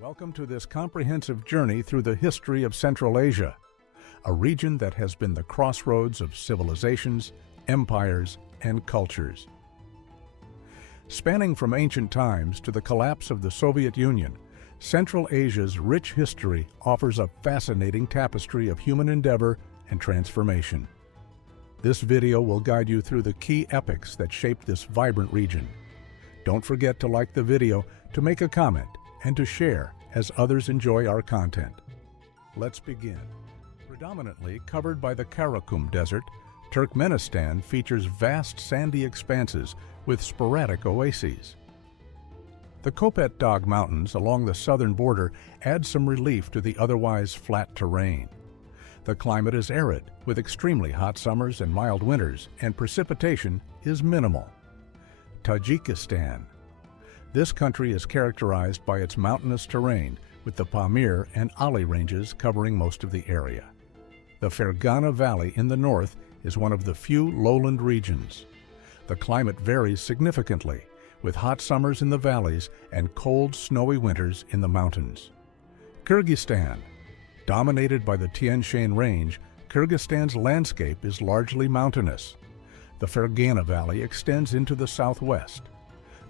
Welcome to this comprehensive journey through the history of Central Asia, a region that has been the crossroads of civilizations, empires, and cultures. Spanning from ancient times to the collapse of the Soviet Union, Central Asia's rich history offers a fascinating tapestry of human endeavor and transformation. This video will guide you through the key epochs that shaped this vibrant region. Don't forget to like the video, to make a comment, and to share as others enjoy our content. Let's begin. Predominantly covered by the Karakum Desert, Turkmenistan features vast sandy expanses with sporadic oases. The Kopet Dagh Mountains along the southern border add some relief to the otherwise flat terrain. The climate is arid, with extremely hot summers and mild winters, and precipitation is minimal. Tajikistan. This country is characterized by its mountainous terrain, with the Pamir and Ali ranges covering most of the area. The Fergana Valley in the north is one of the few lowland regions. The climate varies significantly, with hot summers in the valleys and cold, snowy winters in the mountains. Kyrgyzstan. Dominated by the Tian Shan Range, Kyrgyzstan's landscape is largely mountainous. The Fergana Valley extends into the southwest.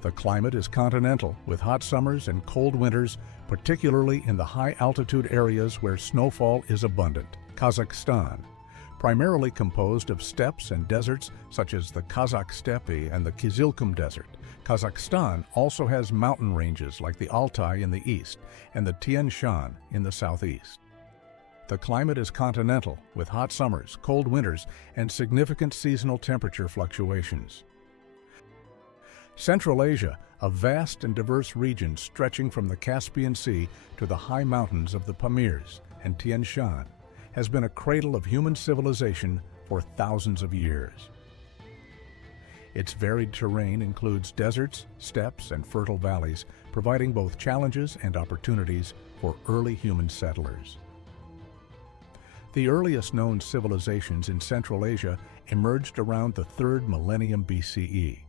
The climate is continental, with hot summers and cold winters, particularly in the high-altitude areas where snowfall is abundant. Kazakhstan. Primarily composed of steppes and deserts such as the Kazakh Steppe and the Kizilkum Desert, Kazakhstan also has mountain ranges like the Altai in the east and the Tian Shan in the southeast. The climate is continental, with hot summers, cold winters, and significant seasonal temperature fluctuations. Central Asia, a vast and diverse region stretching from the Caspian Sea to the high mountains of the Pamirs and Tian Shan, has been a cradle of human civilization for thousands of years. Its varied terrain includes deserts, steppes, and fertile valleys, providing both challenges and opportunities for early human settlers. The earliest known civilizations in Central Asia emerged around the 3rd millennium BCE.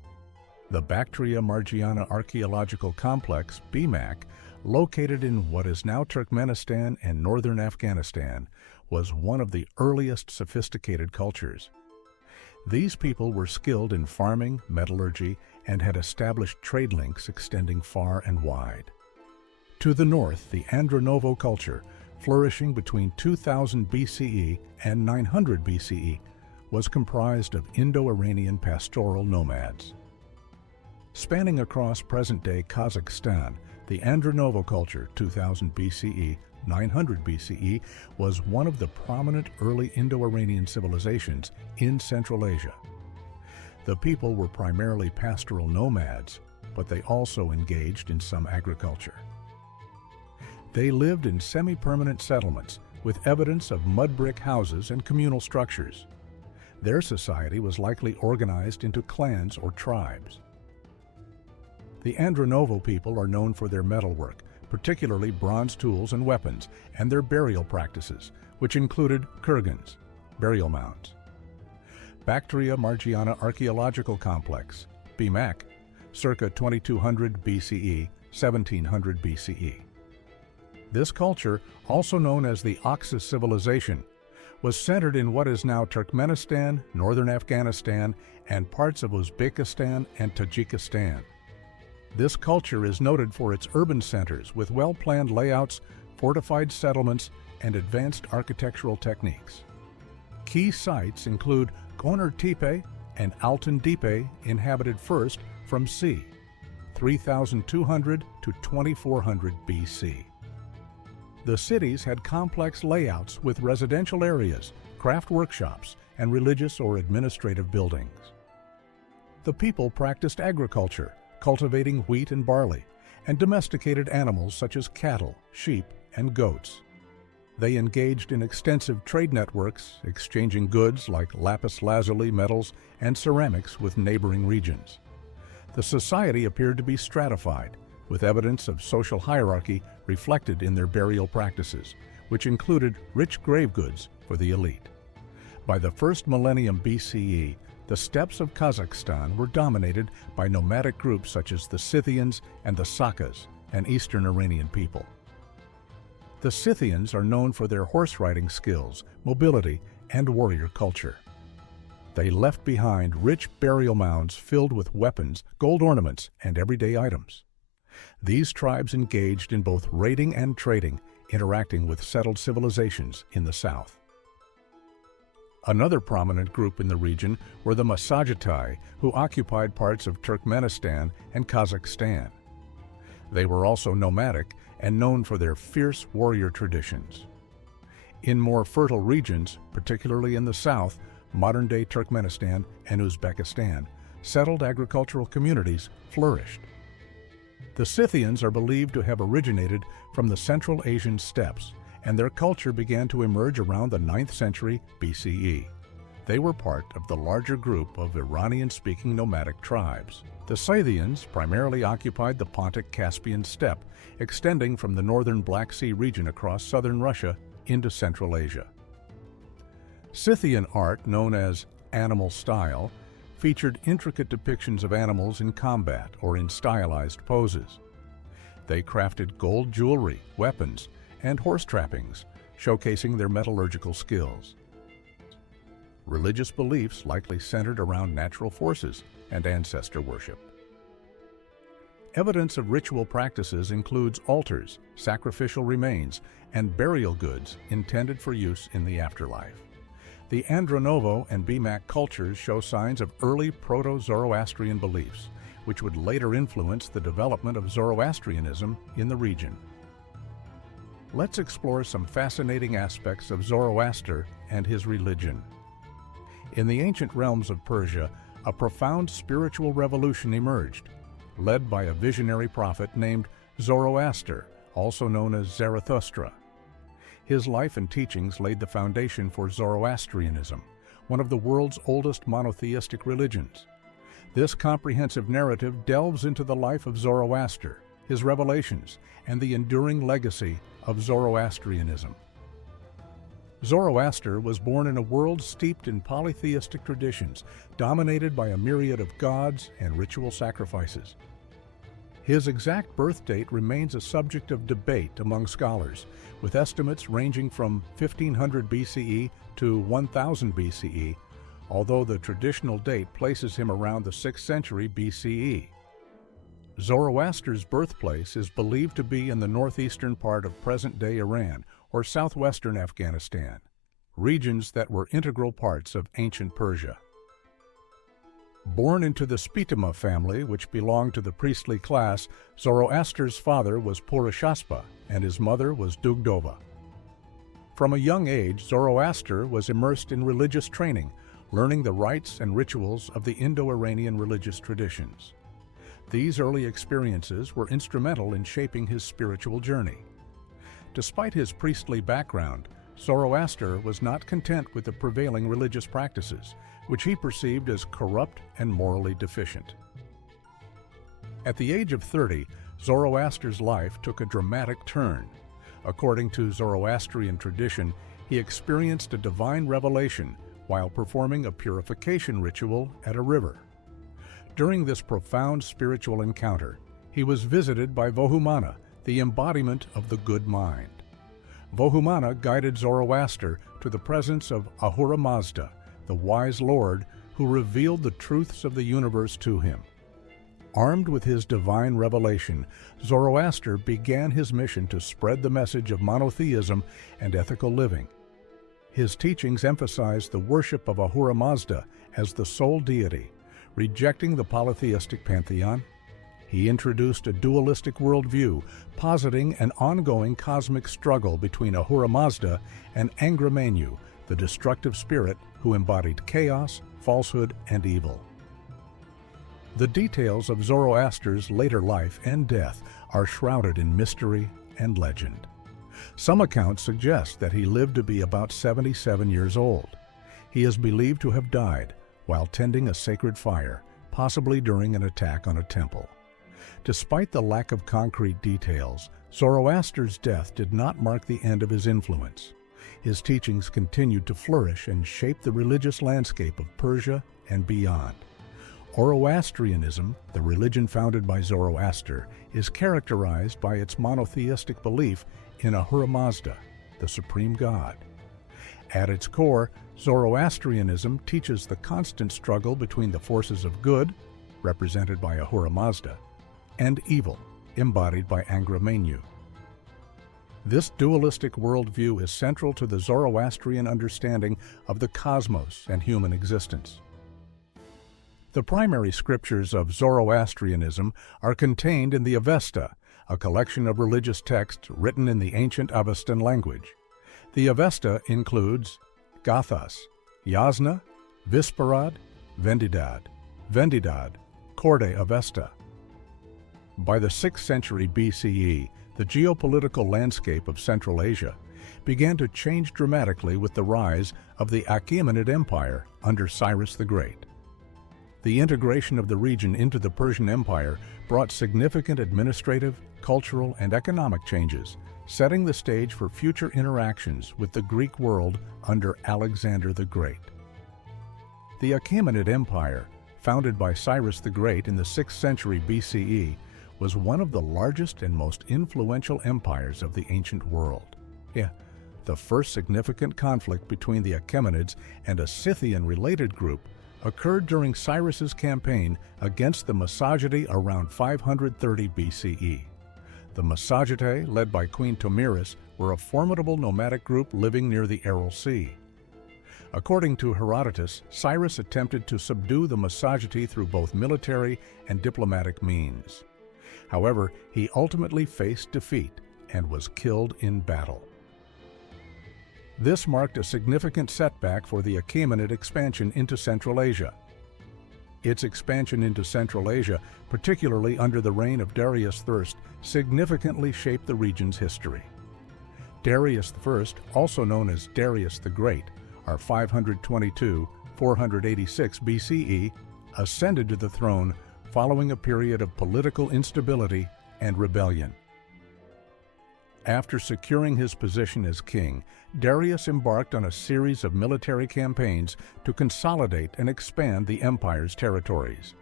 The Bactria-Margiana Archaeological Complex, BMAC, located in what is now Turkmenistan and northern Afghanistan, was one of the earliest sophisticated cultures. These people were skilled in farming, metallurgy, and had established trade links extending far and wide. To the north, the Andronovo culture, flourishing between 2000 BCE and 900 BCE, was comprised of Indo-Iranian pastoral nomads. Spanning across present-day Kazakhstan, the Andronovo culture, 2000 BCE, 900 BCE, was one of the prominent early Indo-Iranian civilizations in Central Asia. The people were primarily pastoral nomads, but they also engaged in some agriculture. They lived in semi-permanent settlements with evidence of mud brick houses and communal structures. Their society was likely organized into clans or tribes. The Andronovo people are known for their metalwork, particularly bronze tools and weapons, and their burial practices, which included kurgans, burial mounds. Bactria-Margiana Archaeological Complex, BMAC, circa 2200 BCE, 1700 BCE. This culture, also known as the Oxus civilization, was centered in what is now Turkmenistan, northern Afghanistan, and parts of Uzbekistan and Tajikistan. This culture is noted for its urban centers with well-planned layouts, fortified settlements, and advanced architectural techniques. Key sites include Konar Tepe and Altyn Tepe, inhabited first from c. 3200 to 2400 BC. The cities had complex layouts with residential areas, craft workshops, and religious or administrative buildings. The people practiced agriculture, cultivating wheat and barley, and domesticated animals such as cattle, sheep, and goats. They engaged in extensive trade networks, exchanging goods like lapis lazuli metals and ceramics with neighboring regions. The society appeared to be stratified, with evidence of social hierarchy reflected in their burial practices, which included rich grave goods for the elite. By the 1st millennium BCE, the steppes of Kazakhstan were dominated by nomadic groups such as the Scythians and the Sakas, an eastern Iranian people. The Scythians are known for their horse riding skills, mobility, and warrior culture. They left behind rich burial mounds filled with weapons, gold ornaments, and everyday items. These tribes engaged in both raiding and trading, interacting with settled civilizations in the south. Another prominent group in the region were the Masagetai, who occupied parts of Turkmenistan and Kazakhstan. They were also nomadic and known for their fierce warrior traditions. In more fertile regions, particularly in the south, modern-day Turkmenistan and Uzbekistan, settled agricultural communities flourished. The Scythians are believed to have originated from the Central Asian steppes, and their culture began to emerge around the 9th century BCE. They were part of the larger group of Iranian-speaking nomadic tribes. The Scythians primarily occupied the Pontic-Caspian steppe, extending from the northern Black Sea region across southern Russia into Central Asia. Scythian art, known as animal style, featured intricate depictions of animals in combat or in stylized poses. They crafted gold jewelry, weapons, and horse trappings, showcasing their metallurgical skills. Religious beliefs likely centered around natural forces and ancestor worship. Evidence of ritual practices includes altars, sacrificial remains, and burial goods intended for use in the afterlife. The Andronovo and Bemak cultures show signs of early Proto-Zoroastrian beliefs, which would later influence the development of Zoroastrianism in the region. Let's explore some fascinating aspects of Zoroaster and his religion. In the ancient realms of Persia, a profound spiritual revolution emerged, led by a visionary prophet named Zoroaster, also known as Zarathustra. His life and teachings laid the foundation for Zoroastrianism, one of the world's oldest monotheistic religions. This comprehensive narrative delves into the life of Zoroaster, his revelations, and the enduring legacy of Zoroastrianism. Zoroaster was born in a world steeped in polytheistic traditions, dominated by a myriad of gods and ritual sacrifices. His exact birth date remains a subject of debate among scholars, with estimates ranging from 1500 BCE to 1000 BCE, although the traditional date places him around the 6th century BCE. Zoroaster's birthplace is believed to be in the northeastern part of present-day Iran or southwestern Afghanistan, regions that were integral parts of ancient Persia. Born into the Spitama family, which belonged to the priestly class, Zoroaster's father was Purashaspa and his mother was Dugdova. From a young age, Zoroaster was immersed in religious training, learning the rites and rituals of the Indo-Iranian religious traditions. These early experiences were instrumental in shaping his spiritual journey. Despite his priestly background, Zoroaster was not content with the prevailing religious practices, which he perceived as corrupt and morally deficient. At the age of 30, Zoroaster's life took a dramatic turn. According to Zoroastrian tradition, he experienced a divine revelation while performing a purification ritual at a river. During this profound spiritual encounter, he was visited by Vohumana, the embodiment of the good mind. Vohumana guided Zoroaster to the presence of Ahura Mazda, the wise Lord who revealed the truths of the universe to him. Armed with his divine revelation, Zoroaster began his mission to spread the message of monotheism and ethical living. His teachings emphasized the worship of Ahura Mazda as the sole deity, rejecting the polytheistic pantheon. He introduced a dualistic worldview, positing an ongoing cosmic struggle between Ahura Mazda and Angra Mainyu, the destructive spirit who embodied chaos, falsehood, and evil. The details of Zoroaster's later life and death are shrouded in mystery and legend. Some accounts suggest that he lived to be about 77 years old. He is believed to have died while tending a sacred fire, possibly during an attack on a temple. Despite the lack of concrete details, Zoroaster's death did not mark the end of his influence. His teachings continued to flourish and shape the religious landscape of Persia and beyond. Zoroastrianism, the religion founded by Zoroaster, is characterized by its monotheistic belief in Ahura Mazda, the supreme god. At its core, Zoroastrianism teaches the constant struggle between the forces of good, represented by Ahura Mazda, and evil, embodied by Angra Mainyu. This dualistic worldview is central to the Zoroastrian understanding of the cosmos and human existence. The primary scriptures of Zoroastrianism are contained in the Avesta, a collection of religious texts written in the ancient Avestan language. The Avesta includes Gathas, Yasna, Visparad, Vendidad, Corde Avesta. By the 6th century BCE, the geopolitical landscape of Central Asia began to change dramatically with the rise of the Achaemenid Empire under Cyrus the Great. The integration of the region into the Persian Empire brought significant administrative, cultural, and economic changes, setting the stage for future interactions with the Greek world under Alexander the Great. The Achaemenid Empire, founded by Cyrus the Great in the 6th century BCE, was one of the largest and most influential empires of the ancient world. The first significant conflict between the Achaemenids and a Scythian-related group occurred during Cyrus's campaign against the Massagetae around 530 BCE. The Massagetae, led by Queen Tomiris, were a formidable nomadic group living near the Aral Sea. According to Herodotus, Cyrus attempted to subdue the Massagetae through both military and diplomatic means. However, he ultimately faced defeat and was killed in battle. This marked a significant setback for the Achaemenid expansion into Central Asia. Its expansion into Central Asia, particularly under the reign of Darius I, significantly shaped the region's history. Darius I, also known as Darius the Great, or 522-486 BCE, ascended to the throne following a period of political instability and rebellion. After securing his position as king, Darius embarked on a series of military campaigns to consolidate and expand the empire's territories.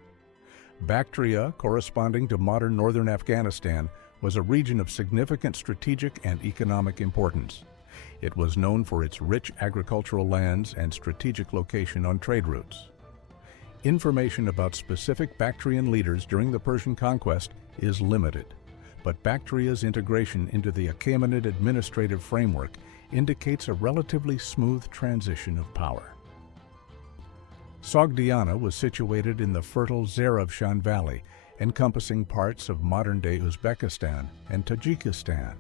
Bactria, corresponding to modern northern Afghanistan, was a region of significant strategic and economic importance. It was known for its rich agricultural lands and strategic location on trade routes. Information about specific Bactrian leaders during the Persian conquest is limited, but Bactria's integration into the Achaemenid administrative framework indicates a relatively smooth transition of power. Sogdiana was situated in the fertile Zarafshan Valley, encompassing parts of modern-day Uzbekistan and Tajikistan.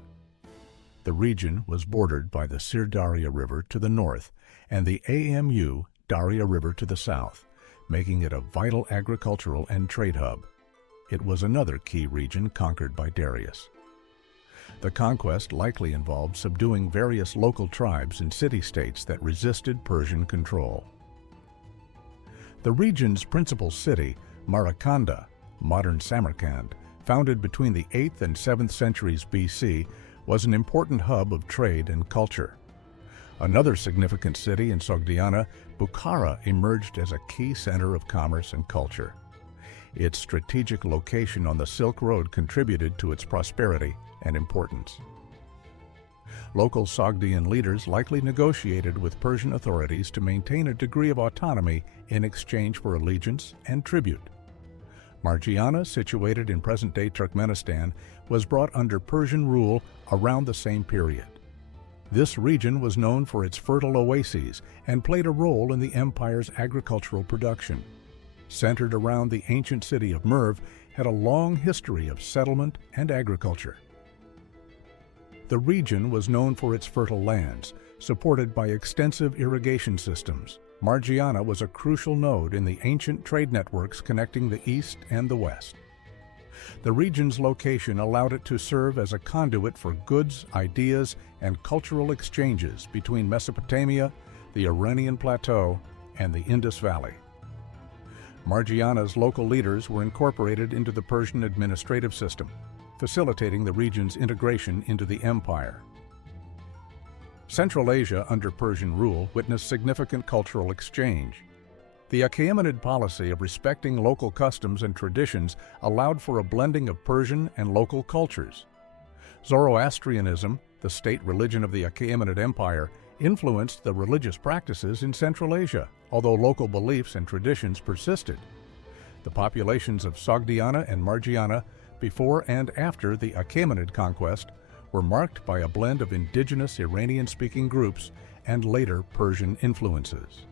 The region was bordered by the Sir-Darya River to the north and the AMU Darya River to the south, making it a vital agricultural and trade hub. It was another key region conquered by Darius. The conquest likely involved subduing various local tribes and city-states that resisted Persian control. The region's principal city, Marakanda, modern Samarkand, founded between the 8th and 7th centuries BC, was an important hub of trade and culture. Another significant city in Sogdiana, Bukhara, emerged as a key center of commerce and culture. Its strategic location on the Silk Road contributed to its prosperity and importance. Local Sogdian leaders likely negotiated with Persian authorities to maintain a degree of autonomy in exchange for allegiance and tribute. Margiana, situated in present-day Turkmenistan, was brought under Persian rule around the same period. This region was known for its fertile oases and played a role in the empire's agricultural production. Centered around the ancient city of Merv, had a long history of settlement and agriculture. The region was known for its fertile lands, supported by extensive irrigation systems. Margiana was a crucial node in the ancient trade networks connecting the East and the West. The region's location allowed it to serve as a conduit for goods, ideas, and cultural exchanges between Mesopotamia, the Iranian Plateau, and the Indus Valley. Margiana's local leaders were incorporated into the Persian administrative system, facilitating the region's integration into the empire. Central Asia under Persian rule witnessed significant cultural exchange. The Achaemenid policy of respecting local customs and traditions allowed for a blending of Persian and local cultures. Zoroastrianism, the state religion of the Achaemenid Empire, influenced the religious practices in Central Asia, although local beliefs and traditions persisted. The populations of Sogdiana and Margiana, before and after the Achaemenid conquest, were marked by a blend of indigenous Iranian-speaking groups and later Persian influences.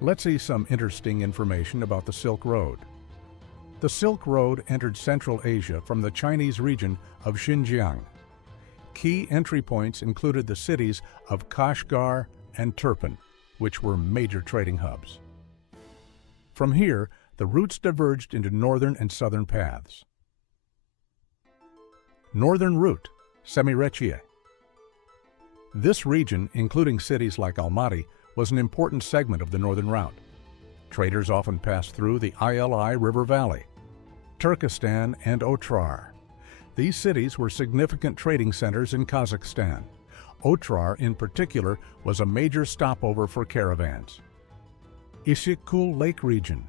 Let's see some interesting information about the Silk Road. The Silk Road entered Central Asia from the Chinese region of Xinjiang. Key entry points included the cities of Kashgar and Turpan, which were major trading hubs. From here, the routes diverged into northern and southern paths. Northern Route, Semirechye. This region, including cities like Almaty, was an important segment of the northern route. Traders often passed through the Ili River Valley, Turkestan, and Otrar. These cities were significant trading centers in Kazakhstan. Otrar, in particular, was a major stopover for caravans. Issyk-Kul Lake region.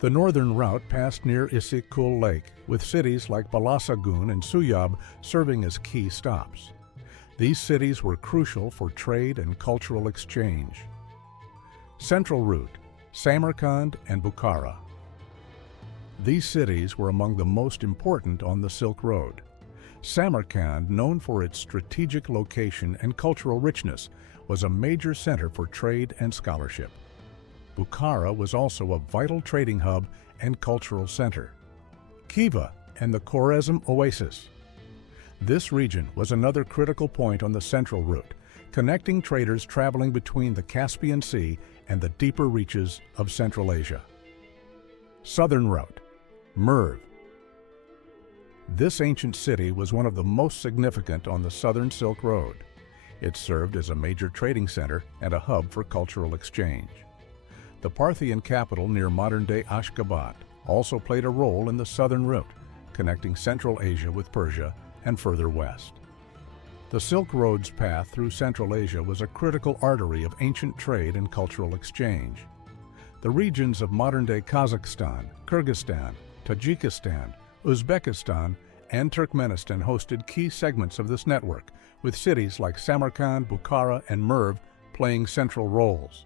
The northern route passed near Issyk-Kul Lake, with cities like Balasagun and Suyab serving as key stops. These cities were crucial for trade and cultural exchange. Central Route, Samarkand and Bukhara. These cities were among the most important on the Silk Road. Samarkand, known for its strategic location and cultural richness, was a major center for trade and scholarship. Bukhara was also a vital trading hub and cultural center. Khiva and the Khwarezm Oasis. This region was another critical point on the Central Route, connecting traders traveling between the Caspian Sea and the deeper reaches of Central Asia. Southern Route, Merv. This ancient city was one of the most significant on the Southern Silk Road. It served as a major trading center and a hub for cultural exchange. The Parthian capital near modern-day Ashgabat also played a role in the Southern Route, connecting Central Asia with Persia and further west. The Silk Road's path through Central Asia was a critical artery of ancient trade and cultural exchange. The regions of modern-day Kazakhstan, Kyrgyzstan, Tajikistan, Uzbekistan, and Turkmenistan hosted key segments of this network, with cities like Samarkand, Bukhara, and Merv playing central roles.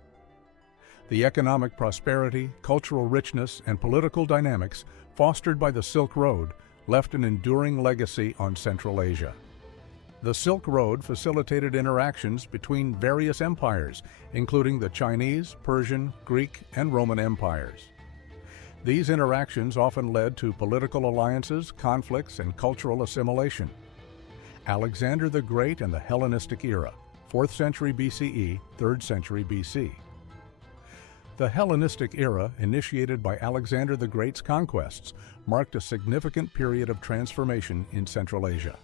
The economic prosperity, cultural richness, and political dynamics fostered by the Silk Road left an enduring legacy on Central Asia. The Silk Road facilitated interactions between various empires, including the Chinese, Persian, Greek, and Roman empires. These interactions often led to political alliances, conflicts, and cultural assimilation. Alexander the Great and the Hellenistic era, 4th century BCE, 3rd century BC. The Hellenistic era, initiated by Alexander the Great's conquests, marked a significant period of transformation in Central Asia.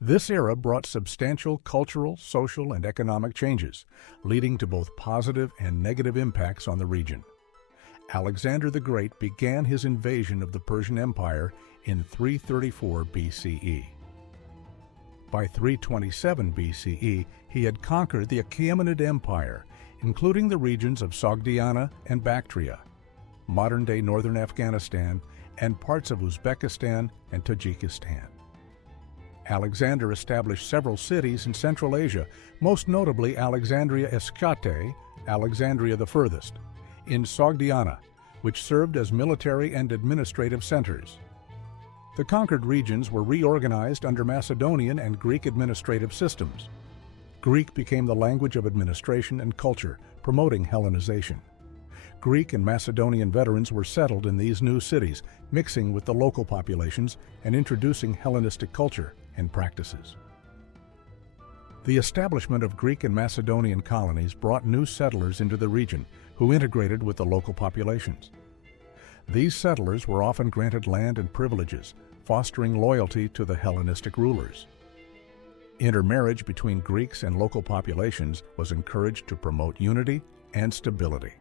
This era brought substantial cultural, social, and economic changes, leading to both positive and negative impacts on the region. Alexander the Great began his invasion of the Persian Empire in 334 BCE. By 327 BCE, he had conquered the Achaemenid Empire, including the regions of Sogdiana and Bactria, modern-day northern Afghanistan, and parts of Uzbekistan and Tajikistan. Alexander established several cities in Central Asia, most notably Alexandria Eschate, Alexandria the Furthest, in Sogdiana, which served as military and administrative centers. The conquered regions were reorganized under Macedonian and Greek administrative systems. Greek became the language of administration and culture, promoting Hellenization. Greek and Macedonian veterans were settled in these new cities, mixing with the local populations and introducing Hellenistic culture and practices. The establishment of Greek and Macedonian colonies brought new settlers into the region, who integrated with the local populations. These settlers were often granted land and privileges, fostering loyalty to the Hellenistic rulers. Intermarriage between Greeks and local populations was encouraged to promote unity and stability.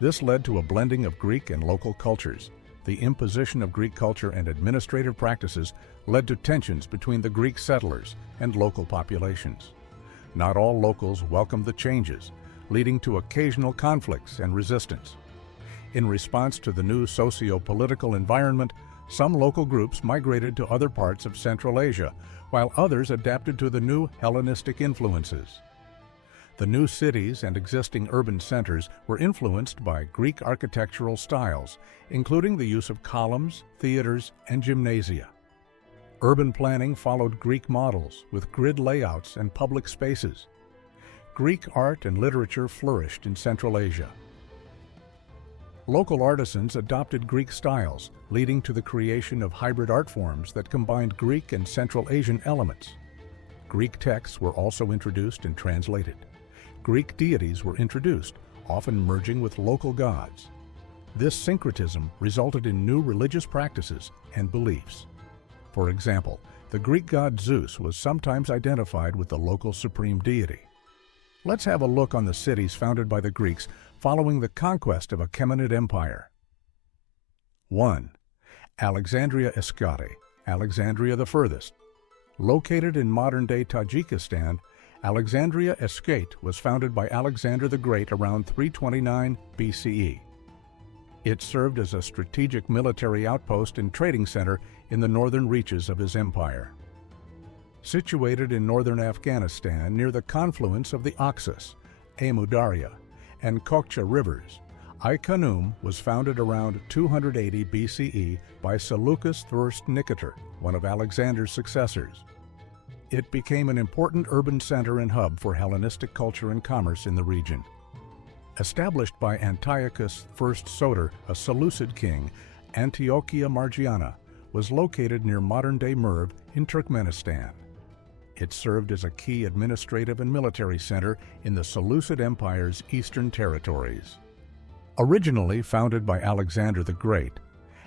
This led to a blending of Greek and local cultures. The imposition of Greek culture and administrative practices led to tensions between the Greek settlers and local populations. Not all locals welcomed the changes, leading to occasional conflicts and resistance. In response to the new socio-political environment, some local groups migrated to other parts of Central Asia, while others adapted to the new Hellenistic influences. The new cities and existing urban centers were influenced by Greek architectural styles, including the use of columns, theaters, and gymnasia. Urban planning followed Greek models with grid layouts and public spaces. Greek art and literature flourished in Central Asia. Local artisans adopted Greek styles, leading to the creation of hybrid art forms that combined Greek and Central Asian elements. Greek texts were also introduced and translated. Greek deities were introduced, often merging with local gods. This syncretism resulted in new religious practices and beliefs. For example, the Greek god Zeus was sometimes identified with the local supreme deity. Let's have a look on the cities founded by the Greeks following the conquest of Achaemenid Empire. 1. Alexandria Escate, Alexandria the furthest. Located in modern-day Tajikistan, Alexandria Escate was founded by Alexander the Great around 329 BCE. It served as a strategic military outpost and trading center in the northern reaches of his empire. Situated in northern Afghanistan near the confluence of the Oxus, Amu Darya, and Kokcha rivers, Ai-Khanum was founded around 280 BCE by Seleucus I Nicator, one of Alexander's successors. It became an important urban center and hub for Hellenistic culture and commerce in the region. Established by Antiochus I Soter, a Seleucid king, Antiochia Margiana was located near modern-day Merv in Turkmenistan. It served as a key administrative and military center in the Seleucid Empire's eastern territories. Originally founded by Alexander the Great,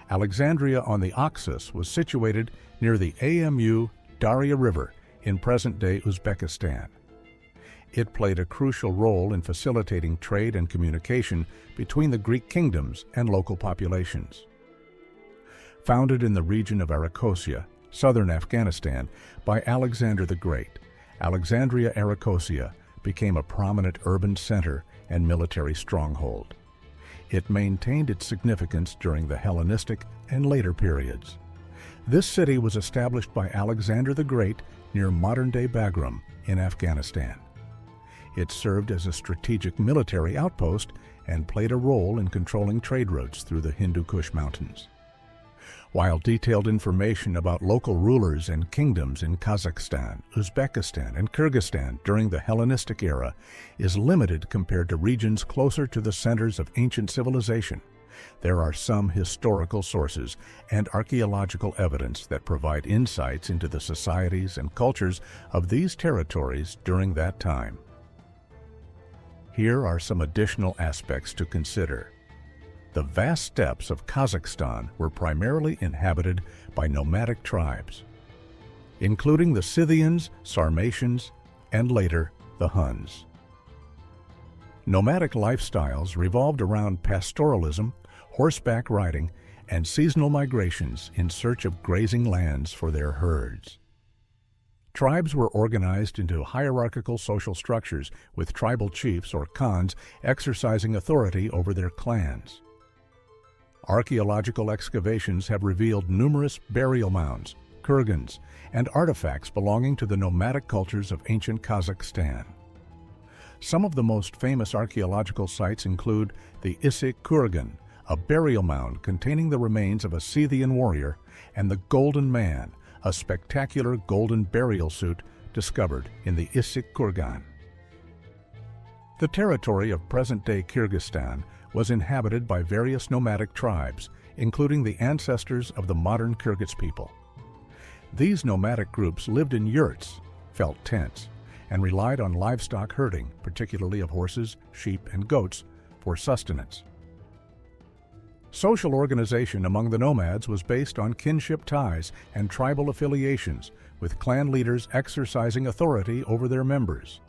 Alexandria on the Oxus was situated near the Amu Darya River in present-day Uzbekistan. It played a crucial role in facilitating trade and communication between the Greek kingdoms and local populations. Founded in the region of Arachosia, southern Afghanistan, by Alexander the Great, Alexandria Arachosia became a prominent urban center and military stronghold. It maintained its significance during the Hellenistic and later periods. This city was established by Alexander the Great near modern-day Bagram in Afghanistan. It served as a strategic military outpost and played a role in controlling trade routes through the Hindu Kush Mountains. While detailed information about local rulers and kingdoms in Kazakhstan, Uzbekistan, and Kyrgyzstan during the Hellenistic era is limited compared to regions closer to the centers of ancient civilization, there are some historical sources and archaeological evidence that provide insights into the societies and cultures of these territories during that time. Here are some additional aspects to consider. The vast steppes of Kazakhstan were primarily inhabited by nomadic tribes, including the Scythians, Sarmatians, and later the Huns. Nomadic lifestyles revolved around pastoralism, horseback riding, and seasonal migrations in search of grazing lands for their herds. Tribes were organized into hierarchical social structures with tribal chiefs or khans exercising authority over their clans. Archaeological excavations have revealed numerous burial mounds, kurgans, and artifacts belonging to the nomadic cultures of ancient Kazakhstan. Some of the most famous archaeological sites include the Issyk Kurgan, a burial mound containing the remains of a Scythian warrior, and the Golden Man, a spectacular golden burial suit discovered in the Issyk Kurgan. The territory of present-day Kyrgyzstan was inhabited by various nomadic tribes, including the ancestors of the modern Kyrgyz people. These nomadic groups lived in yurts, felt tents, and relied on livestock herding, particularly of horses, sheep, and goats, for sustenance. Social organization among the nomads was based on kinship ties and tribal affiliations, with clan leaders exercising authority over their members.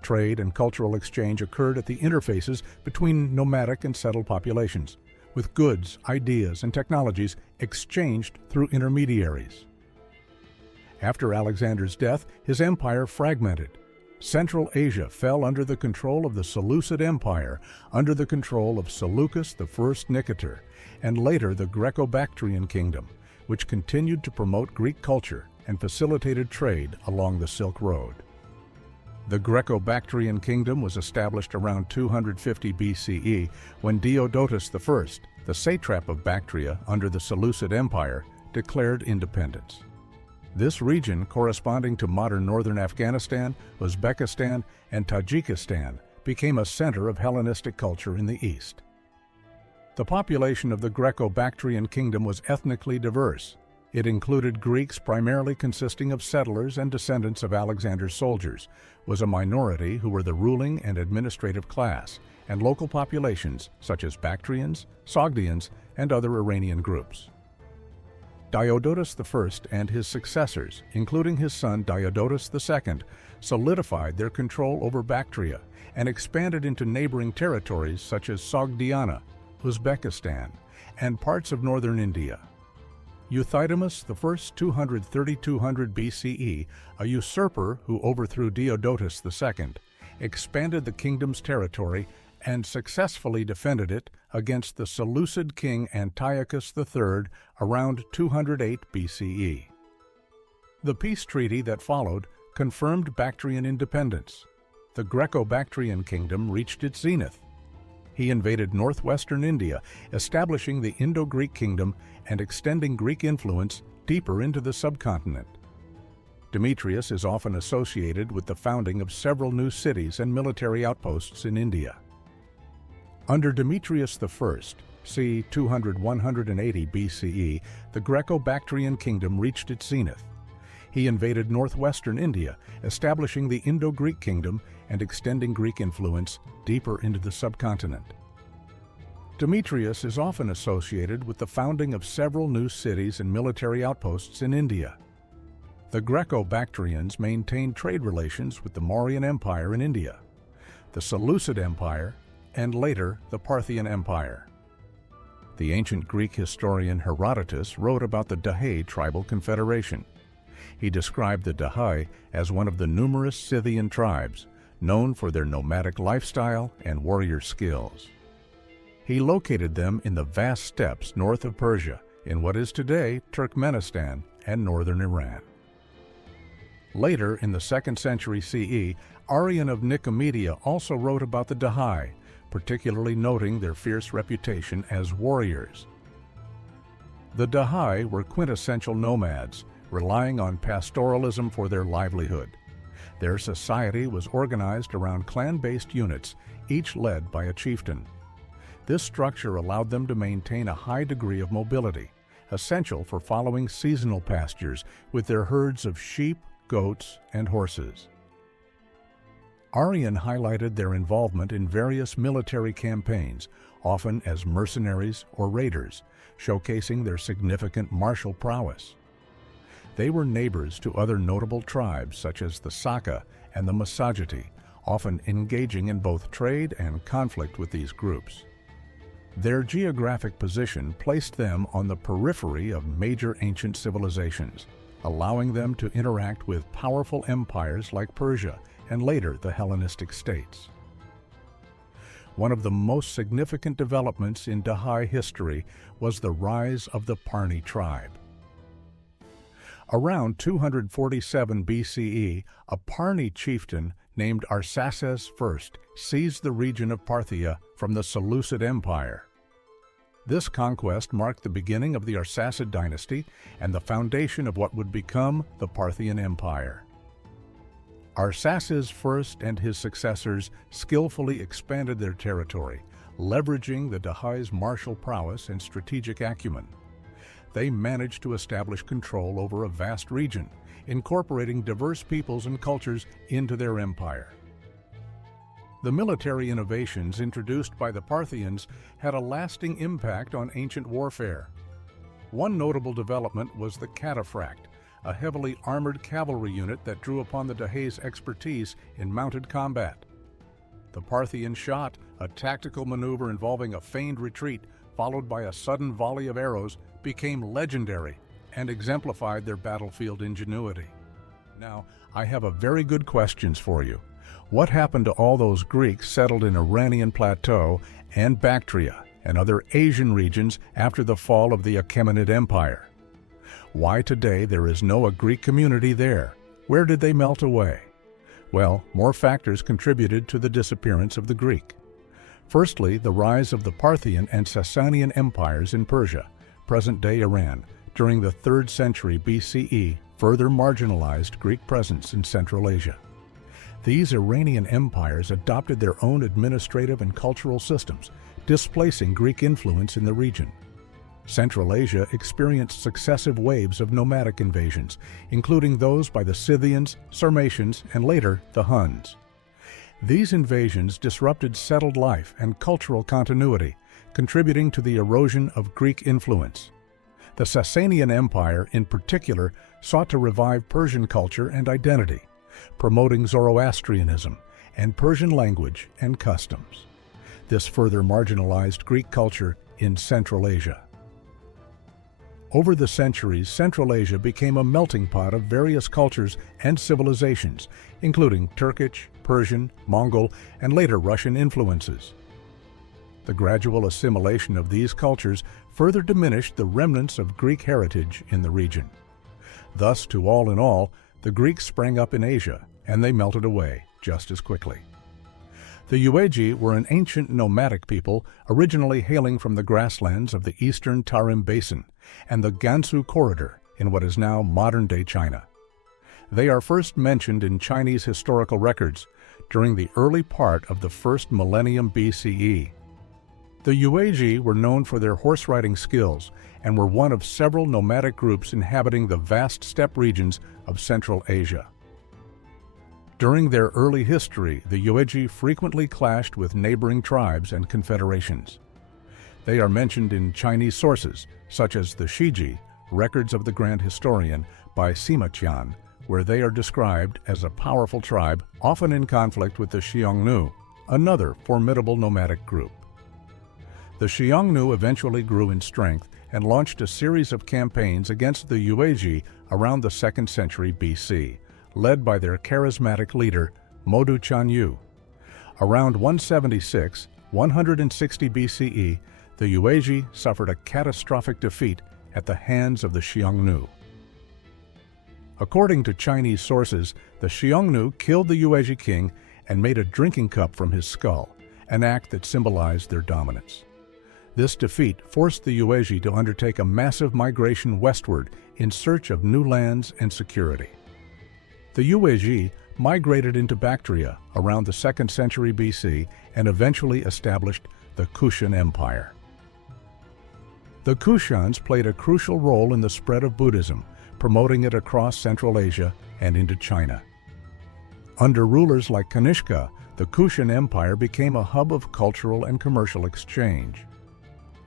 Trade and cultural exchange occurred at the interfaces between nomadic and settled populations, with goods, ideas, and technologies exchanged through intermediaries. After Alexander's death, his empire fragmented. Central Asia fell under the control of the Seleucid Empire, under the control of Seleucus I Nicator, and later the Greco-Bactrian Kingdom, which continued to promote Greek culture and facilitated trade along the Silk Road. The Greco-Bactrian Kingdom was established around 250 BCE when Diodotus I, the satrap of Bactria under the Seleucid Empire, declared independence. This region, corresponding to modern northern Afghanistan, Uzbekistan, and Tajikistan, became a center of Hellenistic culture in the east. The population of the Greco-Bactrian Kingdom was ethnically diverse. It included Greeks primarily consisting of settlers and descendants of Alexander's soldiers, was a minority who were the ruling and administrative class, and local populations such as Bactrians, Sogdians, and other Iranian groups. Diodotus I and his successors, including his son Diodotus II, solidified their control over Bactria and expanded into neighboring territories such as Sogdiana, Uzbekistan, and parts of northern India. Euthydemus I, 200–200 BCE, a usurper who overthrew Diodotus II, expanded the kingdom's territory and successfully defended it against the Seleucid king Antiochus III around 208 BCE. The peace treaty that followed confirmed Bactrian independence. The Greco-Bactrian kingdom reached its zenith. He invaded northwestern India, establishing the Indo-Greek kingdom and extending Greek influence deeper into the subcontinent. Demetrius is often associated with the founding of several new cities and military outposts in India. Under Demetrius I, c. 200–180 BCE, the Greco-Bactrian kingdom reached its zenith. He invaded northwestern India, establishing the Indo-Greek kingdom and extending Greek influence deeper into the subcontinent. Demetrius is often associated with the founding of several new cities and military outposts in India. The Greco-Bactrians maintained trade relations with the Mauryan Empire in India, the Seleucid Empire, and later the Parthian Empire. The ancient Greek historian Herodotus wrote about the Dahae tribal confederation. He described the Dahae as one of the numerous Scythian tribes, known for their nomadic lifestyle and warrior skills. He located them in the vast steppes north of Persia, in what is today Turkmenistan and northern Iran. Later, in the 2nd century CE, Arrian of Nicomedia also wrote about the Dahae, particularly noting their fierce reputation as warriors. The Dahae were quintessential nomads, relying on pastoralism for their livelihood. Their society was organized around clan-based units, each led by a chieftain. This structure allowed them to maintain a high degree of mobility, essential for following seasonal pastures with their herds of sheep, goats, and horses. Arrian highlighted their involvement in various military campaigns, often as mercenaries or raiders, showcasing their significant martial prowess. They were neighbors to other notable tribes such as the Saka and the Massagetsi, often engaging in both trade and conflict with these groups. Their geographic position placed them on the periphery of major ancient civilizations, allowing them to interact with powerful empires like Persia and later the Hellenistic states. One of the most significant developments in Dahae history was the rise of the Parni tribe. Around 247 BCE, a Parni chieftain named Arsaces I seized the region of Parthia from the Seleucid Empire. This conquest marked the beginning of the Arsacid dynasty and the foundation of what would become the Parthian Empire. Arsaces I and his successors skillfully expanded their territory, leveraging the Dahae's martial prowess and strategic acumen. They managed to establish control over a vast region, incorporating diverse peoples and cultures into their empire. The military innovations introduced by the Parthians had a lasting impact on ancient warfare. One notable development was the cataphract, a heavily armored cavalry unit that drew upon the Dahae's expertise in mounted combat. The Parthian shot, a tactical maneuver involving a feigned retreat followed by a sudden volley of arrows, became legendary and exemplified their battlefield ingenuity. Now, I have a very good questions for you. What happened to all those Greeks settled in Iranian Plateau and Bactria and other Asian regions after the fall of the Achaemenid Empire? Why today there is no a Greek community there? Where did they melt away? Well, more factors contributed to the disappearance of the Greek. Firstly, the rise of the Parthian and Sassanian empires in Persia, present-day Iran, during the 3rd century BCE further marginalized Greek presence in Central Asia. These Iranian empires adopted their own administrative and cultural systems, displacing Greek influence in the region. Central Asia experienced successive waves of nomadic invasions, including those by the Scythians, Sarmatians, and later the Huns. These invasions disrupted settled life and cultural continuity, contributing to the erosion of Greek influence. The Sassanian Empire, in particular, sought to revive Persian culture and identity, promoting Zoroastrianism and Persian language and customs. This further marginalized Greek culture in Central Asia. Over the centuries, Central Asia became a melting pot of various cultures and civilizations, including Turkish, Persian, Mongol, and later Russian influences. The gradual assimilation of these cultures further diminished the remnants of Greek heritage in the region. Thus, to all in all, the Greeks sprang up in Asia, and they melted away just as quickly. The Yuezhi were an ancient nomadic people originally hailing from the grasslands of the eastern Tarim Basin and the Gansu corridor in what is now modern-day China. They are first mentioned in Chinese historical records during the early part of the 1st millennium BCE. The Yuezhi were known for their horse-riding skills and were one of several nomadic groups inhabiting the vast steppe regions of Central Asia. During their early history, the Yuezhi frequently clashed with neighboring tribes and confederations. They are mentioned in Chinese sources, such as the Shiji, Records of the Grand Historian, by Sima Qian, where they are described as a powerful tribe, often in conflict with the Xiongnu, another formidable nomadic group. The Xiongnu eventually grew in strength and launched a series of campaigns against the Yuezhi around the 2nd century BC, led by their charismatic leader, Modu Chanyu. Around 176, 160 BCE, the Yuezhi suffered a catastrophic defeat at the hands of the Xiongnu. According to Chinese sources, the Xiongnu killed the Yuezhi king and made a drinking cup from his skull, an act that symbolized their dominance. This defeat forced the Yuezhi to undertake a massive migration westward in search of new lands and security. The Yuezhi migrated into Bactria around the 2nd century BC and eventually established the Kushan Empire. The Kushans played a crucial role in the spread of Buddhism, promoting it across Central Asia and into China. Under rulers like Kanishka, the Kushan Empire became a hub of cultural and commercial exchange.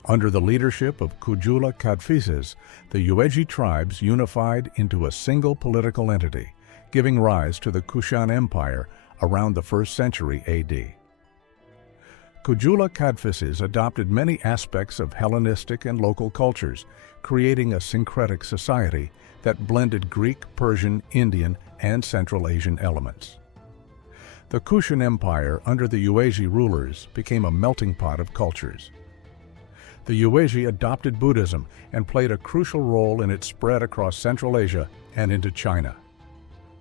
Under the leadership of Kujula Kadphises, the Yuezhi tribes unified into a single political entity, giving rise to the Kushan Empire around the 1st century AD. Kujula Kadphises adopted many aspects of Hellenistic and local cultures, creating a syncretic society that blended Greek, Persian, Indian, and Central Asian elements. The Kushan Empire, under the Yuezhi rulers, became a melting pot of cultures. The Yuezhi adopted Buddhism and played a crucial role in its spread across Central Asia and into China.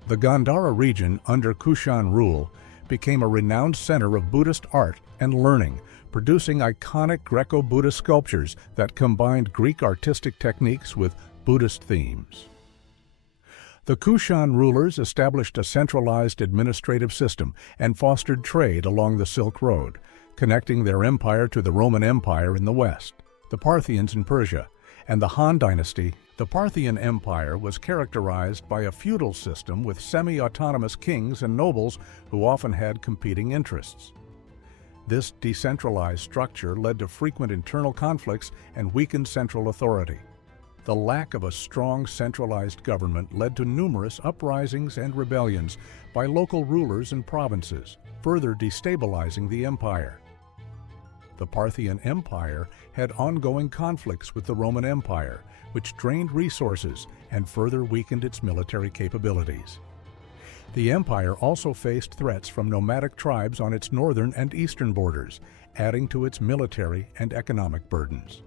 The Gandhara region, under Kushan rule, became a renowned center of Buddhist art and learning, producing iconic Greco-Buddhist sculptures that combined Greek artistic techniques with Buddhist themes. The Kushan rulers established a centralized administrative system and fostered trade along the Silk Road, connecting their empire to the Roman Empire in the west, the Parthians in Persia, and the Han dynasty. The Parthian Empire was characterized by a feudal system with semi-autonomous kings and nobles who often had competing interests. This decentralized structure led to frequent internal conflicts and weakened central authority. The lack of a strong centralized government led to numerous uprisings and rebellions by local rulers and provinces, further destabilizing the empire. The Parthian Empire had ongoing conflicts with the Roman Empire, which drained resources and further weakened its military capabilities. The empire also faced threats from nomadic tribes on its northern and eastern borders, adding to its military and economic burdens.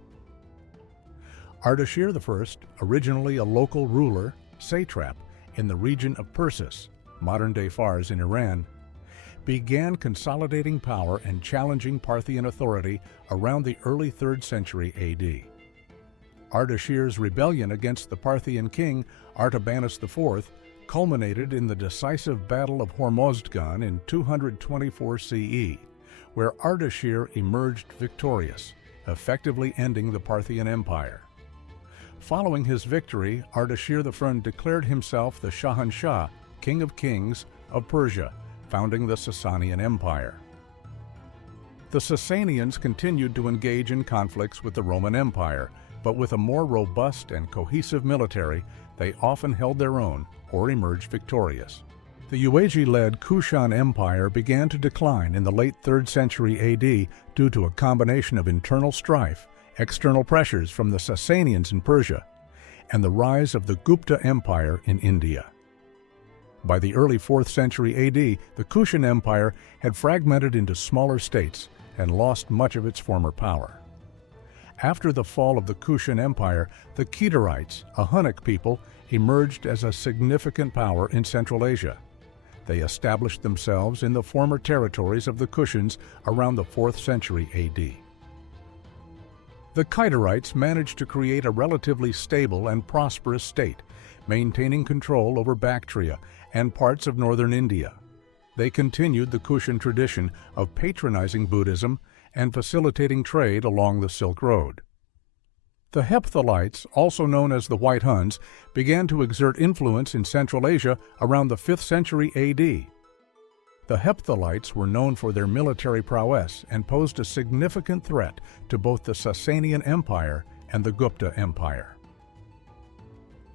Ardashir I, originally a local ruler, satrap, in the region of Persis, modern-day Fars in Iran, began consolidating power and challenging Parthian authority around the early 3rd century AD. Ardashir's rebellion against the Parthian king Artabanus IV culminated in the decisive Battle of Hormozdgan in 224 CE, where Ardashir emerged victorious, effectively ending the Parthian Empire. Following his victory, Ardashir I declared himself the Shahanshah, King of Kings, of Persia, founding the Sassanian Empire. The Sassanians continued to engage in conflicts with the Roman Empire, but with a more robust and cohesive military, they often held their own or emerged victorious. The Yuezhi-led Kushan Empire began to decline in the late 3rd century AD due to a combination of internal strife, external pressures from the Sasanians in Persia, and the rise of the Gupta Empire in India. By the early 4th century AD, the Kushan Empire had fragmented into smaller states and lost much of its former power. After the fall of the Kushan Empire, the Kedarites, a Hunnic people, emerged as a significant power in Central Asia. They established themselves in the former territories of the Kushans around the 4th century AD. The Kedarites managed to create a relatively stable and prosperous state, maintaining control over Bactria and parts of northern India. They continued the Kushan tradition of patronizing Buddhism and facilitating trade along the Silk Road. The Hephthalites, also known as the White Huns, began to exert influence in Central Asia around the 5th century AD. The Hephthalites were known for their military prowess and posed a significant threat to both the Sassanian Empire and the Gupta Empire.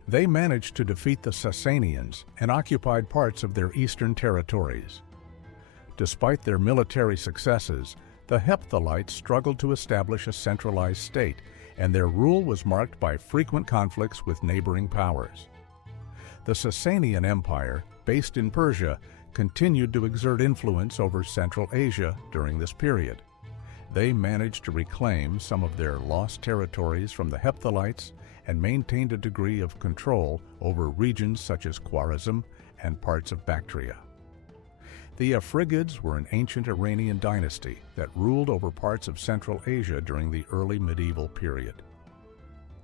They managed to defeat the Sassanians and occupied parts of their eastern territories. Despite their military successes, the Hephthalites struggled to establish a centralized state, and their rule was marked by frequent conflicts with neighboring powers. The Sassanian Empire, based in Persia, continued to exert influence over Central Asia during this period. They managed to reclaim some of their lost territories from the Hephthalites and maintained a degree of control over regions such as Khwarezm and parts of Bactria. The Afrigids were an ancient Iranian dynasty that ruled over parts of Central Asia during the early medieval period.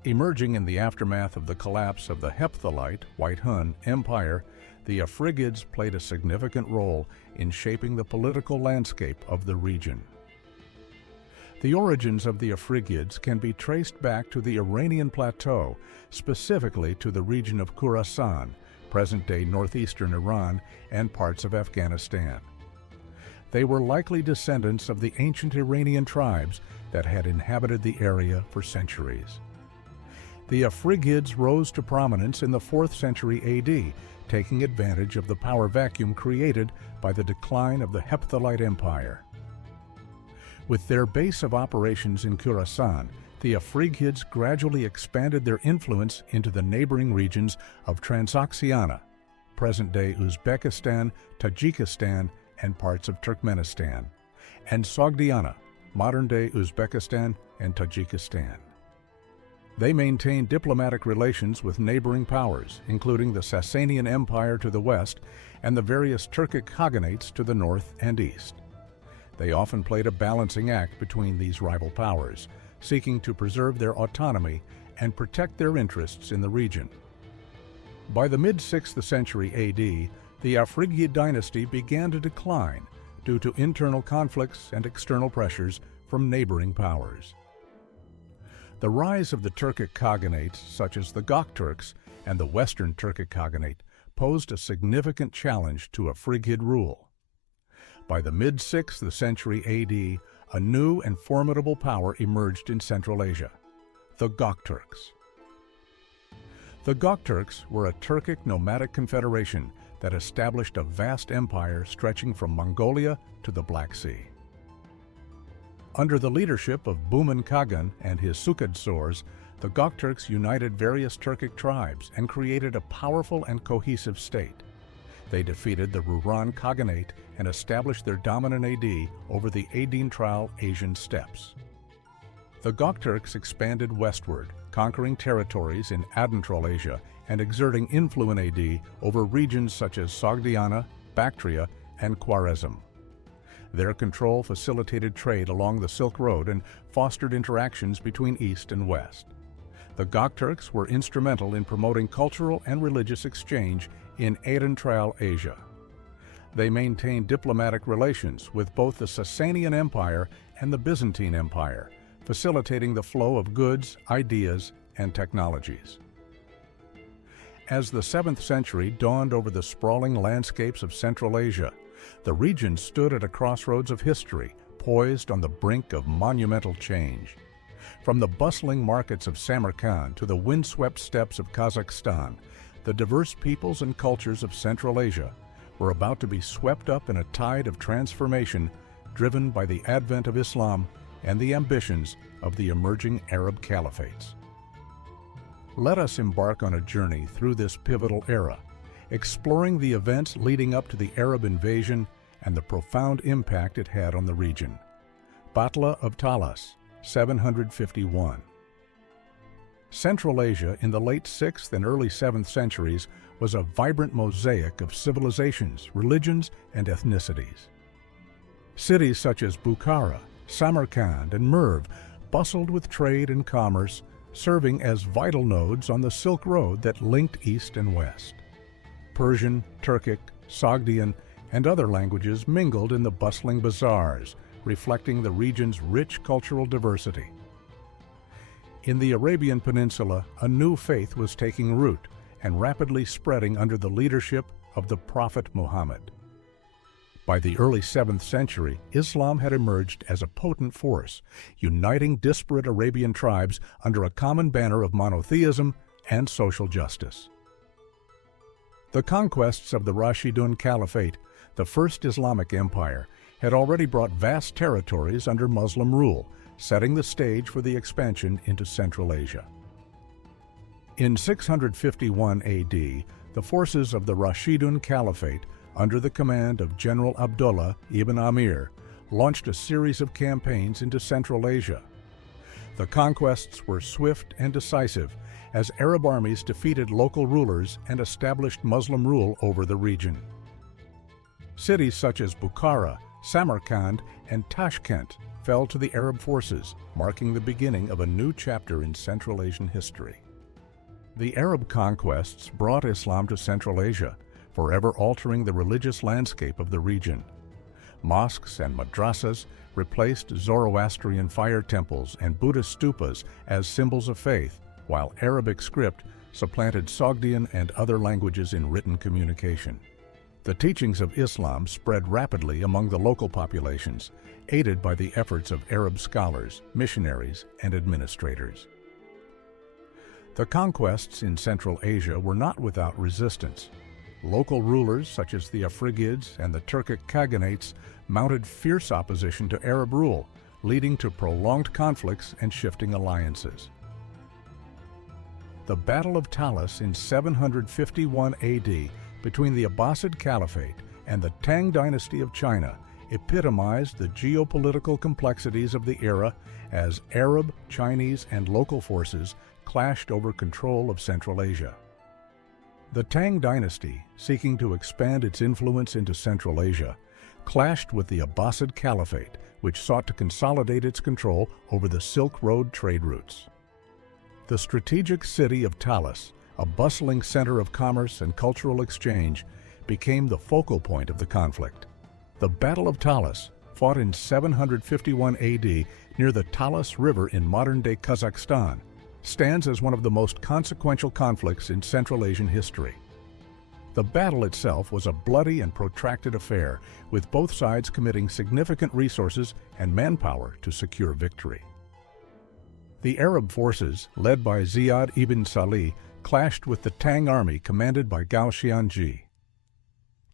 Emerging in the aftermath of the collapse of the Hephthalite, White Hun, Empire, the Afrigids played a significant role in shaping the political landscape of the region. The origins of the Afrigids can be traced back to the Iranian plateau, specifically to the region of Khorasan, present-day northeastern Iran, and parts of Afghanistan. They were likely descendants of the ancient Iranian tribes that had inhabited the area for centuries. The Afrigids rose to prominence in the 4th century AD, taking advantage of the power vacuum created by the decline of the Hephthalite Empire. With their base of operations in Khorasan, the Afrigids gradually expanded their influence into the neighboring regions of Transoxiana, present-day Uzbekistan, Tajikistan, and parts of Turkmenistan, and Sogdiana, modern-day Uzbekistan and Tajikistan. They maintained diplomatic relations with neighboring powers, including the Sassanian Empire to the west and the various Turkic Khaganates to the north and east. They often played a balancing act between these rival powers, seeking to preserve their autonomy and protect their interests in the region. By the mid-6th century AD, the Afrigid dynasty began to decline due to internal conflicts and external pressures from neighboring powers. The rise of the Turkic Khaganates, such as the Gokturks and the Western Turkic Khaganate, posed a significant challenge to Afrigid rule. By the mid-6th century AD, a new and formidable power emerged in Central Asia, the Gokturks. The Gokturks were a Turkic nomadic confederation that established a vast empire stretching from Mongolia to the Black Sea. Under the leadership of Buman Kagan and his Sukedsors, the Gokturks united various Turkic tribes and created a powerful and cohesive state. They defeated the Ruran Khaganate and established their dominant AD over the Adintral Asian steppes. The Gokturks expanded westward, conquering territories in Adintral Asia and exerting influence AD over regions such as Sogdiana, Bactria, and Khwarezm. Their control facilitated trade along the Silk Road and fostered interactions between East and West. The Gokturks were instrumental in promoting cultural and religious exchange in Adintral Asia. They maintained diplomatic relations with both the Sassanian Empire and the Byzantine Empire, facilitating the flow of goods, ideas, and technologies. As the 7th century dawned over the sprawling landscapes of Central Asia, the region stood at a crossroads of history, poised on the brink of monumental change. From the bustling markets of Samarkand to the windswept steppes of Kazakhstan, the diverse peoples and cultures of Central Asia were about to be swept up in a tide of transformation driven by the advent of Islam and the ambitions of the emerging Arab caliphates. Let us embark on a journey through this pivotal era, exploring the events leading up to the Arab invasion and the profound impact it had on the region. Battle of Talas, 751. Central Asia in the late 6th and early 7th centuries was a vibrant mosaic of civilizations, religions, and ethnicities. Cities such as Bukhara, Samarkand, and Merv bustled with trade and commerce, serving as vital nodes on the Silk Road that linked East and West. Persian, Turkic, Sogdian, and other languages mingled in the bustling bazaars, reflecting the region's rich cultural diversity. In the Arabian Peninsula, a new faith was taking root and rapidly spreading under the leadership of the Prophet Muhammad. By the early 7th century, Islam had emerged as a potent force, uniting disparate Arabian tribes under a common banner of monotheism and social justice. The conquests of the Rashidun Caliphate, the first Islamic empire, had already brought vast territories under Muslim rule, setting the stage for the expansion into Central Asia. In 651 AD, the forces of the Rashidun Caliphate, under the command of General Abdullah ibn Amir, launched a series of campaigns into Central Asia. The conquests were swift and decisive, as Arab armies defeated local rulers and established Muslim rule over the region. Cities such as Bukhara, Samarkand, and Tashkent fell to the Arab forces, marking the beginning of a new chapter in Central Asian history. The Arab conquests brought Islam to Central Asia, forever altering the religious landscape of the region. Mosques and madrasas replaced Zoroastrian fire temples and Buddhist stupas as symbols of faith, while Arabic script supplanted Sogdian and other languages in written communication. The teachings of Islam spread rapidly among the local populations, aided by the efforts of Arab scholars, missionaries, and administrators. The conquests in Central Asia were not without resistance. Local rulers such as the Afrigids and the Turkic Khaganates mounted fierce opposition to Arab rule, leading to prolonged conflicts and shifting alliances. The Battle of Talas in 751 AD between the Abbasid Caliphate and the Tang dynasty of China epitomized the geopolitical complexities of the era as Arab, Chinese, and local forces clashed over control of Central Asia. The Tang dynasty, seeking to expand its influence into Central Asia, clashed with the Abbasid Caliphate, which sought to consolidate its control over the Silk Road trade routes. The strategic city of Talas, a bustling center of commerce and cultural exchange, became the focal point of the conflict. The Battle of Talas, fought in 751 AD near the Talas River in modern-day Kazakhstan, stands as one of the most consequential conflicts in Central Asian history. The battle itself was a bloody and protracted affair, with both sides committing significant resources and manpower to secure victory. The Arab forces, led by Ziyad ibn Salih, clashed with the Tang army commanded by Gao Xianji.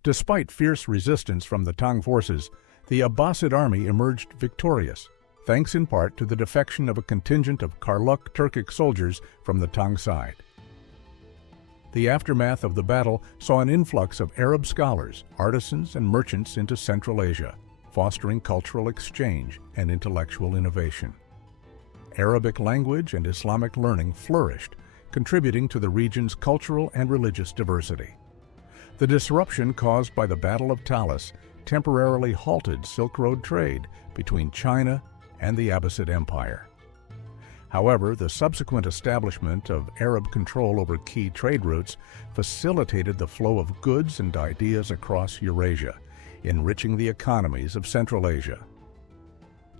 Despite fierce resistance from the Tang forces, the Abbasid army emerged victorious, thanks in part to the defection of a contingent of Karluk Turkic soldiers from the Tang side. The aftermath of the battle saw an influx of Arab scholars, artisans, and merchants into Central Asia, fostering cultural exchange and intellectual innovation. Arabic language and Islamic learning flourished, contributing to the region's cultural and religious diversity. The disruption caused by the Battle of Talas temporarily halted Silk Road trade between China and the Abbasid Empire. However, the subsequent establishment of Arab control over key trade routes facilitated the flow of goods and ideas across Eurasia, enriching the economies of Central Asia.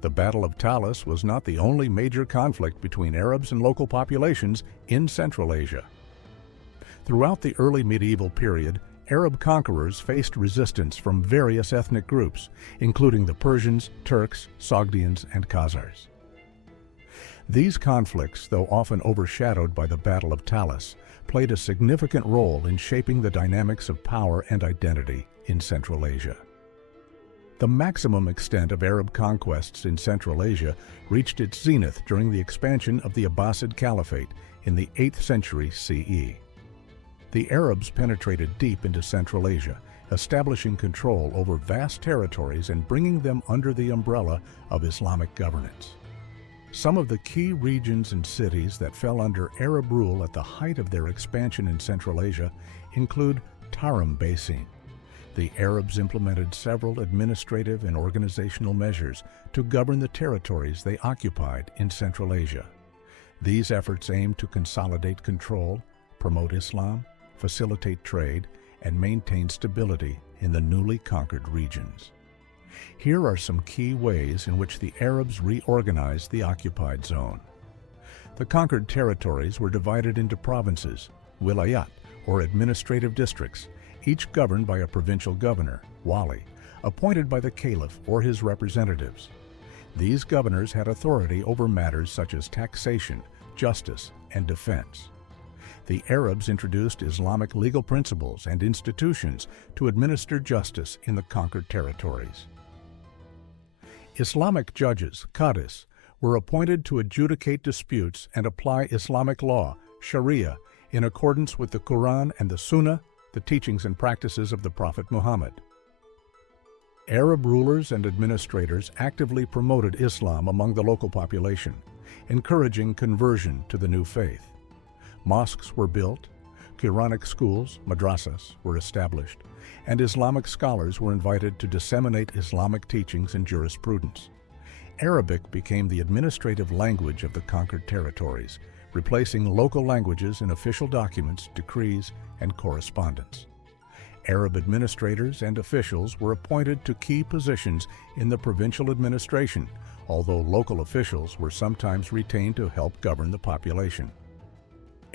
The Battle of Talas was not the only major conflict between Arabs and local populations in Central Asia. Throughout the early medieval period, Arab conquerors faced resistance from various ethnic groups, including the Persians, Turks, Sogdians, and Khazars. These conflicts, though often overshadowed by the Battle of Talas, played a significant role in shaping the dynamics of power and identity in Central Asia. The maximum extent of Arab conquests in Central Asia reached its zenith during the expansion of the Abbasid Caliphate in the 8th century CE. The Arabs penetrated deep into Central Asia, establishing control over vast territories and bringing them under the umbrella of Islamic governance. Some of the key regions and cities that fell under Arab rule at the height of their expansion in Central Asia include Tarim Basin. The Arabs implemented several administrative and organizational measures to govern the territories they occupied in Central Asia. These efforts aimed to consolidate control, promote Islam, facilitate trade, and maintain stability in the newly conquered regions. Here are some key ways in which the Arabs reorganized the occupied zone. The conquered territories were divided into provinces, wilayat, or administrative districts, each governed by a provincial governor, wali, appointed by the caliph or his representatives. These governors had authority over matters such as taxation, justice, and defense. The Arabs introduced Islamic legal principles and institutions to administer justice in the conquered territories. Islamic judges, qadis, were appointed to adjudicate disputes and apply Islamic law, Sharia, in accordance with the Quran and the Sunnah, the teachings and practices of the Prophet Muhammad. Arab rulers and administrators actively promoted Islam among the local population, encouraging conversion to the new faith. Mosques were built, Quranic schools, madrasas, were established, and Islamic scholars were invited to disseminate Islamic teachings and jurisprudence. Arabic became the administrative language of the conquered territories, replacing local languages in official documents, decrees, and correspondence. Arab administrators and officials were appointed to key positions in the provincial administration, although local officials were sometimes retained to help govern the population.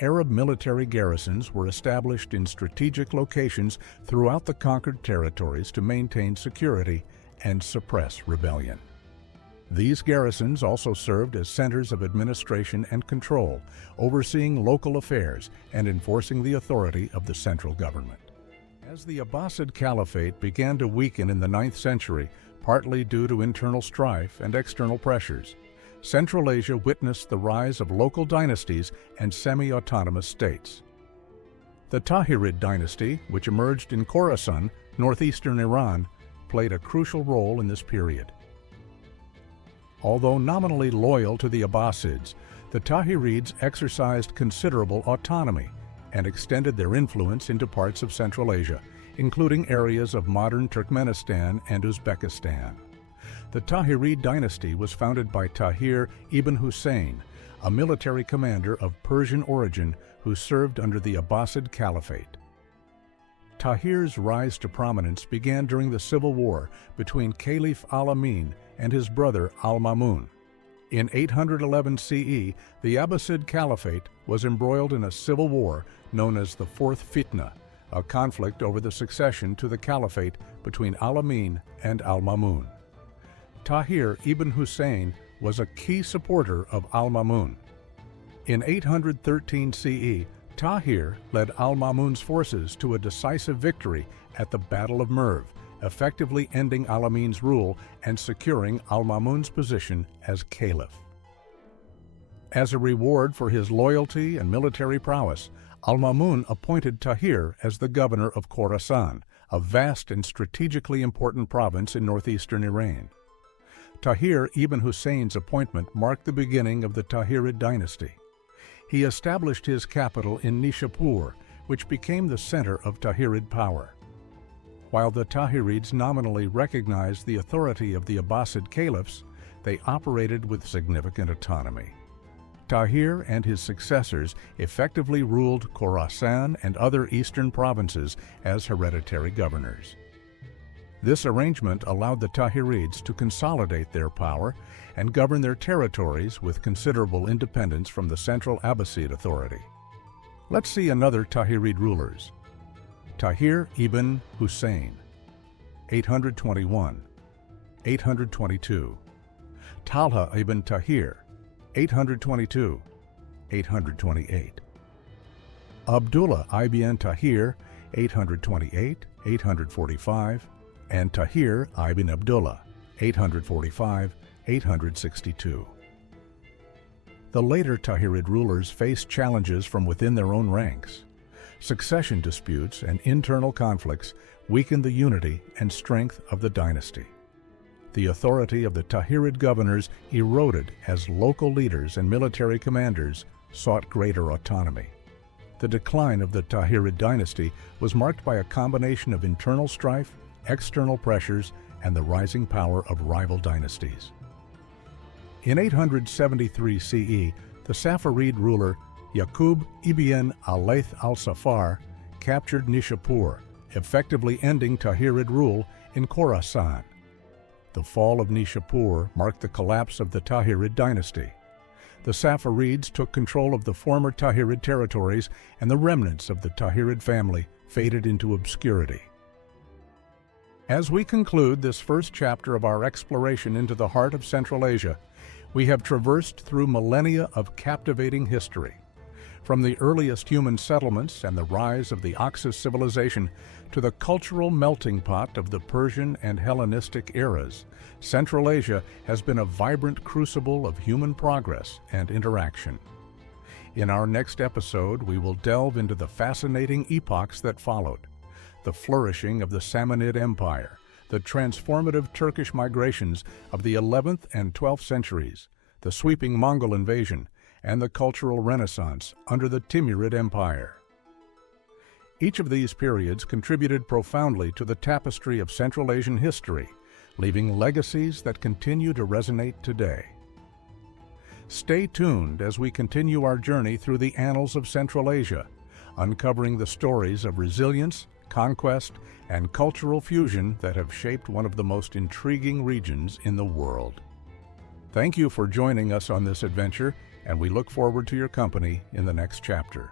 Arab military garrisons were established in strategic locations throughout the conquered territories to maintain security and suppress rebellion. These garrisons also served as centers of administration and control, overseeing local affairs and enforcing the authority of the central government. As the Abbasid Caliphate began to weaken in the 9th century, partly due to internal strife and external pressures, Central Asia witnessed the rise of local dynasties and semi-autonomous states. The Tahirid dynasty, which emerged in Khorasan, northeastern Iran, played a crucial role in this period. Although nominally loyal to the Abbasids, the Tahirids exercised considerable autonomy and extended their influence into parts of Central Asia, including areas of modern Turkmenistan and Uzbekistan. The Tahirid dynasty was founded by Tahir ibn Hussein, a military commander of Persian origin who served under the Abbasid Caliphate. Tahir's rise to prominence began during the civil war between Caliph Al-Amin and his brother Al-Mamun. In 811 CE, the Abbasid Caliphate was embroiled in a civil war known as the Fourth Fitna, a conflict over the succession to the caliphate between Al-Amin and Al-Mamun. Tahir ibn Hussein was a key supporter of Al-Mamun. In 813 CE, Tahir led Al-Mamun's forces to a decisive victory at the Battle of Merv, effectively ending Al-Amin's rule and securing Al-Mamun's position as caliph. As a reward for his loyalty and military prowess, Al-Mamun appointed Tahir as the governor of Khorasan, a vast and strategically important province in northeastern Iran. Tahir ibn Hussein's appointment marked the beginning of the Tahirid dynasty. He established his capital in Nishapur, which became the center of Tahirid power. While the Tahirids nominally recognized the authority of the Abbasid caliphs, they operated with significant autonomy. Tahir and his successors effectively ruled Khorasan and other eastern provinces as hereditary governors. This arrangement allowed the Tahirids to consolidate their power and govern their territories with considerable independence from the central Abbasid authority. Let's see another Tahirid rulers. Tahir ibn Hussein, 821, 822. Talha ibn Tahir, 822, 828. Abdullah ibn Tahir, 828, 845, and Tahir ibn Abdullah, 845, 862. The later Tahirid rulers faced challenges from within their own ranks. Succession disputes and internal conflicts weakened the unity and strength of the dynasty. The authority of the Tahirid governors eroded as local leaders and military commanders sought greater autonomy. The decline of the Tahirid dynasty was marked by a combination of internal strife, external pressures, and the rising power of rival dynasties. In 873 CE, the Safarid ruler Yaqub ibn al-Layth al-Safar captured Nishapur, effectively ending Tahirid rule in Khorasan. The fall of Nishapur marked the collapse of the Tahirid dynasty. The Safarids took control of the former Tahirid territories, and the remnants of the Tahirid family faded into obscurity. As we conclude this first chapter of our exploration into the heart of Central Asia, we have traversed through millennia of captivating history. From the earliest human settlements and the rise of the Oxus civilization to the cultural melting pot of the Persian and Hellenistic eras, Central Asia has been a vibrant crucible of human progress and interaction. In our next episode, we will delve into the fascinating epochs that followed: the flourishing of the Achaemenid Empire, the transformative Turkish migrations of the 11th and 12th centuries, the sweeping Mongol invasion, and the cultural renaissance under the Timurid Empire. Each of these periods contributed profoundly to the tapestry of Central Asian history, leaving legacies that continue to resonate today. Stay tuned as we continue our journey through the annals of Central Asia, uncovering the stories of resilience, conquest, and cultural fusion that have shaped one of the most intriguing regions in the world. Thank you for joining us on this adventure, and we look forward to your company in the next chapter.